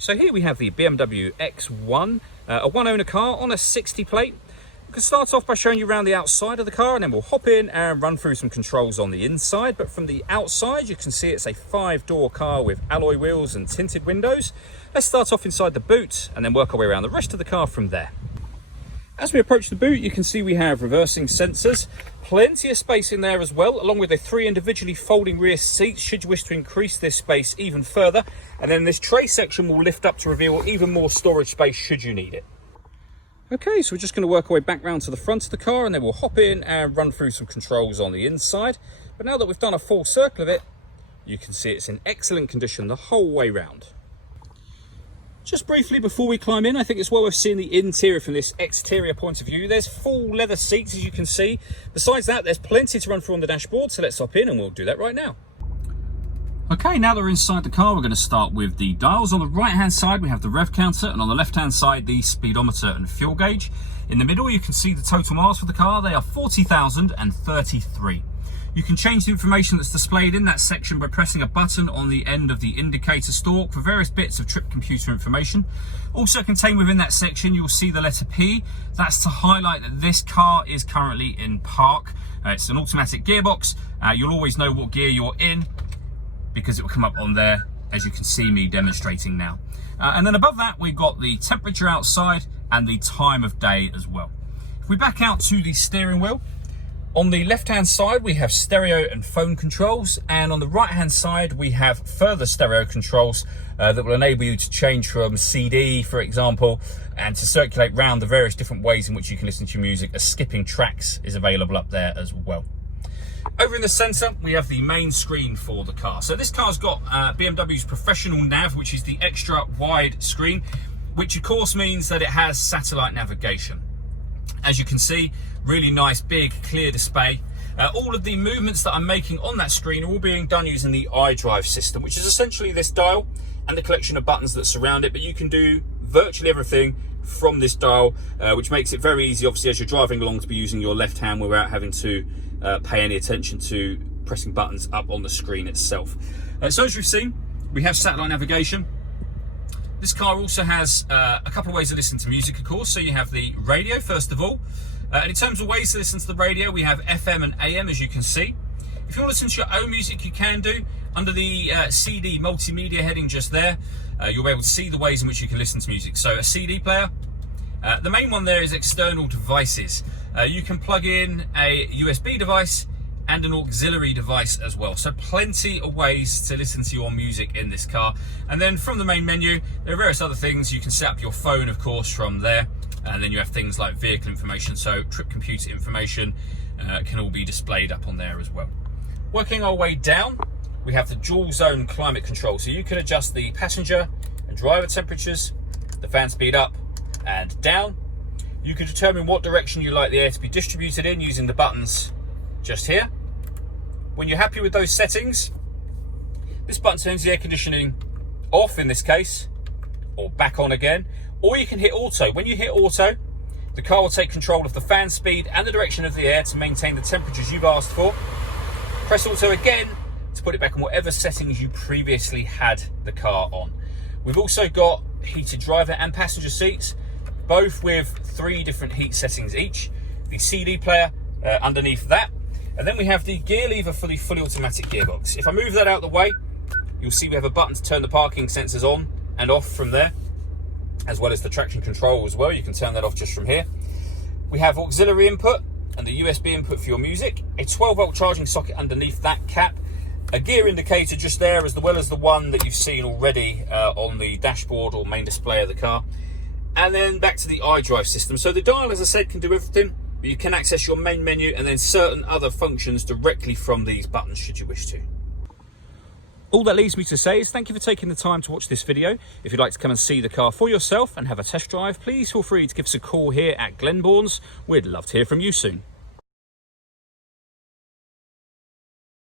So here we have the BMW X1, a one-owner car on a 60 plate. We can start off by showing you around the outside of the car, and then we'll hop in and run through some controls on the inside. But from the outside, you can see it's a 5-door car with alloy wheels and tinted windows. Let's start off inside the boot and then work our way around the rest of the car from there. As we approach the boot, you can see we have reversing sensors, plenty of space in there as well, along with the 3 individually folding rear seats should you wish to increase this space even further. And then this tray section will lift up to reveal even more storage space should you need it. Okay, so we're just going to work our way back round to the front of the car, and then we'll hop in and run through some controls on the inside. But now that we've done a full circle of it, you can see it's in excellent condition the whole way round. Just briefly before we climb in, I think it's well worth seeing the interior from this exterior point of view. There's full leather seats, as you can see. Besides that, there's plenty to run through on the dashboard, so let's hop in and we'll do that right now. Okay, now that we're inside the car, we're going to start with the dials. On the right-hand side, we have the rev counter, and on the left-hand side, the speedometer and fuel gauge. In the middle, you can see the total miles for the car. They are 40,033. You can change the information that's displayed in that section by pressing a button on the end of the indicator stalk for various bits of trip computer information. Also contained within that section, you'll see the letter P. That's to highlight that this car is currently in park. It's an automatic gearbox. You'll always know what gear you're in because it will come up on there, as you can see me demonstrating now. And then above that, we've got the temperature outside and the time of day as well. If we back out to the steering wheel, on the left-hand side, we have stereo and phone controls, and on the right-hand side, we have further stereo controls that will enable you to change from CD, for example, and to circulate round the various different ways in which you can listen to music. Skipping tracks is available up there as well. Over in the centre, we have the main screen for the car. So this car's got BMW's professional nav, which is the extra wide screen, which of course means that it has satellite navigation. As you can see, really nice, big, clear display. All of the movements that I'm making on that screen are all being done using the iDrive system, which is essentially this dial and the collection of buttons that surround it. But you can do virtually everything from this dial, which makes it very easy, obviously, as you're driving along, to be using your left hand without having to pay any attention to pressing buttons up on the screen itself. So as you've seen, we have satellite navigation. This car also has a couple of ways to listen to music, of course. So you have the radio, first of all. And in terms of ways to listen to the radio, we have FM and AM, as you can see. If you want to listen to your own music, you can do. Under the CD multimedia heading just there, you'll be able to see the ways in which you can listen to music. So a CD player. The main one there is external devices. You can plug in a USB device and an auxiliary device as well. So plenty of ways to listen to your music in this car. And then from the main menu, there are various other things. You can set up your phone, of course, from there. And then you have things like vehicle information, so trip computer information can all be displayed up on there as well. Working our way down, we have the dual zone climate control. So you can adjust the passenger and driver temperatures, the fan speed up and down. You can determine what direction you like the air to be distributed in using the buttons just here. When you're happy with those settings, this button turns the air conditioning off in this case, or back on again, or you can hit auto. When you hit auto, the car will take control of the fan speed and the direction of the air to maintain the temperatures you've asked for. Press auto again to put it back on whatever settings you previously had the car on. We've also got heated driver and passenger seats, both with 3 different heat settings each. The CD player underneath that. And then we have the gear lever for the fully automatic gearbox. If I move that out of the way, you'll see we have a button to turn the parking sensors on and off from there, as well as the traction control as well. You can turn that off just from here. We have auxiliary input and the USB input for your music, a 12-volt charging socket underneath that cap, a gear indicator just there, as well as the one that you've seen already on the dashboard or main display of the car. And then back to the iDrive system. So the dial, as I said, can do everything, but you can access your main menu and then certain other functions directly from these buttons should you wish to. All that leaves me to say is thank you for taking the time to watch this video. If you'd like to come and see the car for yourself and have a test drive, please feel free to give us a call here at Glenbourne's. We'd love to hear from you soon.